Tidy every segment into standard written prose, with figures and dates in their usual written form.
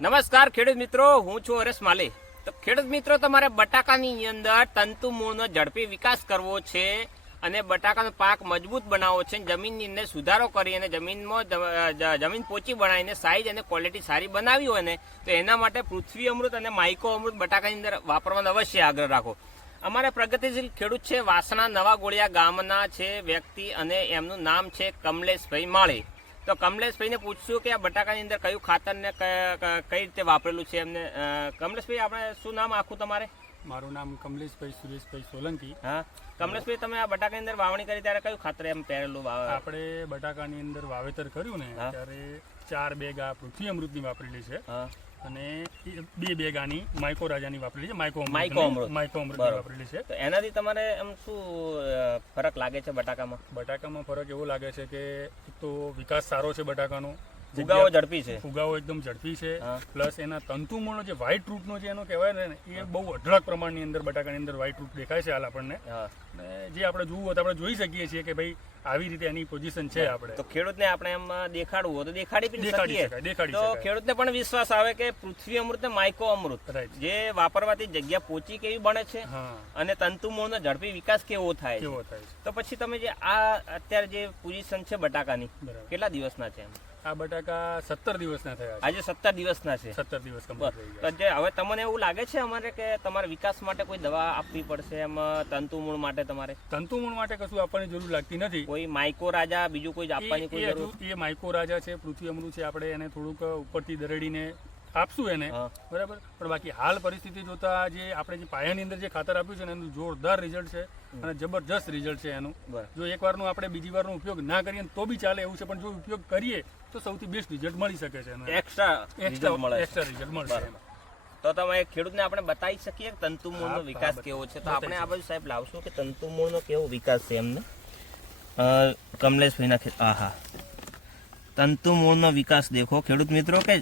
નમસ્કાર ખેડૂત મિત્રો, હું છું હરેશ માલી. તો ખેડૂત મિત્રો, તમારે બટાકાની અંદર તંતુ મૂળનો ઝડપી વિકાસ કરવો છે અને બટાકાનો પાક મજબૂત બનાવવો છે, જમીનની અંદર સુધારો કરી અને જમીન પોચી બનાવીને સાઈઝ અને ક્વોલિટી સારી બનાવી હોય ને, તો એના માટે પૃથ્વી અમૃત અને માઇકો અમૃત બટાકાની અંદર વાપરવાનો અવશ્ય આગ્રહ રાખો. અમારે પ્રગતિશીલ ખેડૂત છે, વાસણા નવા ગોળિયા ગામના છે વ્યક્તિ, અને એમનું નામ છે કમલેશભાઈ માળી. તો કમલેશભાઈને પૂછશું કે આ બટાકાની અંદર કયું ખાતર ને કઈ રીતે વાપરેલું છે એમને. કમલેશભાઈ, આપણે શું નામ આખું તમારે? મારું નામ કમલેશભાઈ સુરેશભાઈ સોલંકી. હા કમલેશભાઈ, તમે આ બટાકાની અંદર વાવણી કરી ત્યારે કયું ખાતર એમ પહેરેલું? આપણે બટાકાની અંદર વાવેતર કર્યું ને ત્યારે 4 બેગ આ પૃથ્વી અમૃતની વાપરેલી છે અને 2 બેગ આની માઇકો રાજાની વાપરેલી છે. માઇકો અમૃત વાપરેલી છે. તો એનાથી તમારે એમ શું ફરક લાગે છે બટાકામાં? બટાકામાં ફરક એવો લાગે છે કે એક તો વિકાસ સારો છે બટાકાનો, ફુગાવો ઝડપી છે, ફુગાવો એકદમ ઝડપી છે, પ્લસ એના તંતુમૂળનો જે વ્હાઇટ રૂટનો જે એનો કહેવાય ને એ બહુ અઢળક પ્રમાણની અંદર બટાકાની અંદર વ્હાઇટ રૂટ દેખાય છે હાલ આપણને. જે આપણે જોવું હોય તો આપણે જોઈ શકીએ છીએ કે ભાઈ આવી રીતે એની પોઝિશન છે. આપણે તો ખેડૂતને આપણે એમ દેખાડવું હોય તો દેખાડી શકીએ. તો ખેડૂતને પણ વિશ્વાસ આવે કે પૃથ્વી અમૃત ને માઇકો અમૃત જે વાપરવાથી જગ્યા પોચી કેવી બને છે અને તંતુમૂળનો ઝડપી વિકાસ કેવો થાય છે. તો પછી તમે જે આ અત્યારે જે પોઝિશન છે બટાકાની, કેટલા દિવસના છે? આ બટાકા 17 દિવસના થયા છે. આજે 17 દિવસના છે. 17 દિવસ કમ્પ્લીટ થઈ ગયા. તો હવે તમને એવું લાગે છે અમારે કે તમારે વિકાસ માટે કોઈ દવા આપવી પડશે એમ? તંતુમૂળ માટે તમારે તંતુમૂળ માટે કશું આપવાની જરૂર લાગતી નથી. કોઈ માઇકો રાજા બીજું કોઈ આપવાની કોઈ જરૂર? એ માઇકો રાજા છે, પૃથ્વી અમૃત છે, આપણે એને થોડુંક ઉપરથી દરેડીને આપશું એને, બરાબર. પણ બાકી હાલ પરિસ્થિતિ જોતા જે આપણે જે પાયાની અંદર જે ખાતર આપ્યું છે ને એનું જોરદાર રિઝલ્ટ છે અને જબરજસ્ત રિઝલ્ટ છે એનું. જો એક વારનું આપણે બીજી વારનો ઉપયોગ ના કરીએ તો બી ચાલે એવું છે, પણ જો ઉપયોગ કરીએ તો સૌથી બેસ્ટ રિઝલ્ટ મળી શકે છે. એક્સ્ટ્રા રિઝલ્ટ મળશે. તો તમે ખેડૂતને આપણે બતાવી શકીએ તંતુમૂળનો વિકાસ કેવો છે. તો આપણે આ બાજુ સાહેબ લાવશું કે તંતુમૂળનો કેવો વિકાસ છે એમને. કમલેશભાઈના આહા, તંતુમૂળનો વિકાસ દેખો ખેડૂત મિત્રો, કે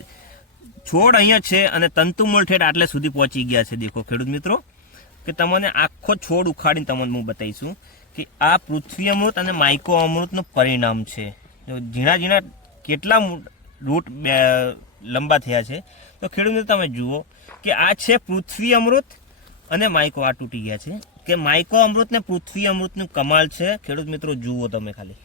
છોડ અહીંયા છે અને તંતુમૂળ ઠેઠ આટલે સુધી પહોંચી ગયા છે. દેખો ખેડૂત મિત્રો, કે તમને આખો છોડ ઉખાડીને તમને હું બતાવીશું કે આ પૃથ્વી અમૃત અને માઇકો અમૃતનું પરિણામ છે. ઝીણા ઝીણા કેટલા રૂટ લંબા થયા છે. તો ખેડૂત મિત્રો તમે જુઓ કે આ છે પૃથ્વી અમૃત અને માઇકો આ તૂટી ગયા છે. કે માઇકો અમૃત ને પૃથ્વી અમૃતનું કમાલ છે. ખેડૂત મિત્રો જુઓ તમે ખાલી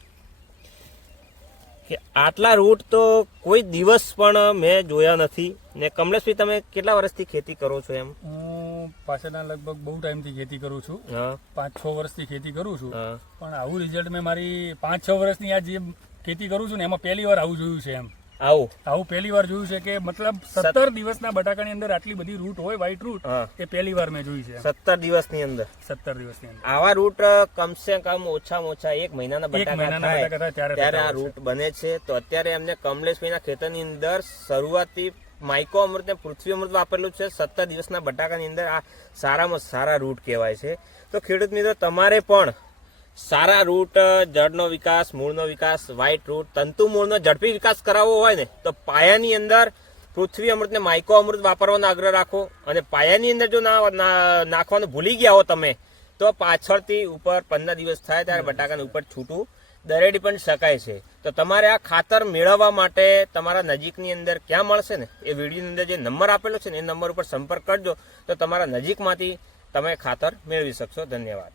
કે આટલા રૂટ તો કોઈ દિવસ પણ મેં જોયા નથી. ને કમલેશભાઈ, તમે કેટલા વર્ષથી ખેતી કરો છો એમ? હું પાછળના લગભગ બહુ ટાઈમથી ખેતી કરું છું. 5-6 વર્ષથી ખેતી કરું છું. પણ આવું રિઝલ્ટ મેં મારી 5-6 વર્ષની આ જે ખેતી કરું છું ને એમાં પહેલી વાર આવું જોયું છે. એમ આવું પહેલી વાર જોયું છે કે મતલબ 17 દિવસના બટાકાની અંદર આટલી બધી રૂટ હોય, વ્હાઇટ રૂટ, એ પહેલી વાર મેં જોઈ છે. 17 દિવસની અંદર આવા રૂટ કમસે કમ ઓછામાં ઓછા 1 મહિનાના બટાકા ત્યારે આ રૂટ બને છે. તો અત્યારે એમને કમલેશભાઈના ખેતરની અંદર શરૂઆતથી માઇકો અમૃત ને પૃથ્વી અમૃત વાપરેલું છે. 17 દિવસના બટાકાની અંદર આ સારામાં સારા રૂટ કહેવાય છે. તો ખેડૂત મિત્રો, તમારે પણ સારા રૂટ, જળનો વિકાસ, મૂળનો વિકાસ, વ્હાઇટ રૂટ, તંતુ મૂળનો ઝડપી વિકાસ કરાવવો હોય ને તો પાયાની અંદર પૃથ્વી અમૃત ને માઇકો અમૃત વાપરવાનો આગ્રહ રાખો. અને પાયાની અંદર જો નાખવાનું ભૂલી ગયા હો તમે તો પાછળથી ઉપર 15 દિવસ થાય ત્યારે બટાકાને ઉપર છૂટું દરેડી પણ શકાય છે. તો તમારે આ ખાતર મેળવવા માટે તમારા નજીકની અંદર ક્યાં મળશે ને એ વિડીયોની અંદર જે નંબર આપેલો છે ને એ નંબર ઉપર સંપર્ક કરજો તો તમારા નજીકમાંથી તમે ખાતર મેળવી શકશો. ધન્યવાદ.